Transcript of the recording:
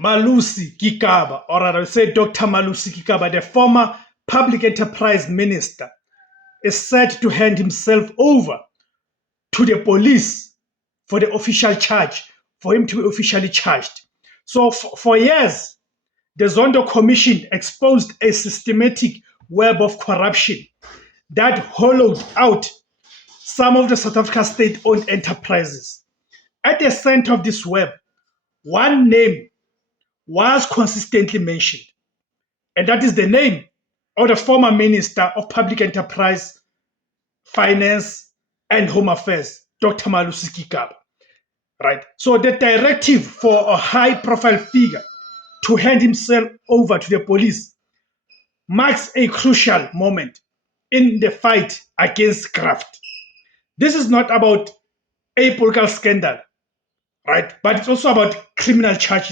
Malusi Gigaba, or rather say Dr. Malusi Gigaba, the former public enterprise minister, is said to hand himself over to the police for the official charge, for him to be officially charged. So for years, the Zondo Commission exposed a systematic web of corruption that hollowed out some of the South Africa state-owned enterprises. At the center of this web, one name was consistently mentioned, and that is the name of the former Minister of Public Enterprise, Finance, and Home Affairs, Dr. Malusi Gigaba. Right? So the directive for a high-profile figure to hand himself over to the police marks a crucial moment in the fight against graft. This is not about a political scandal, right? But it's also about criminal charges.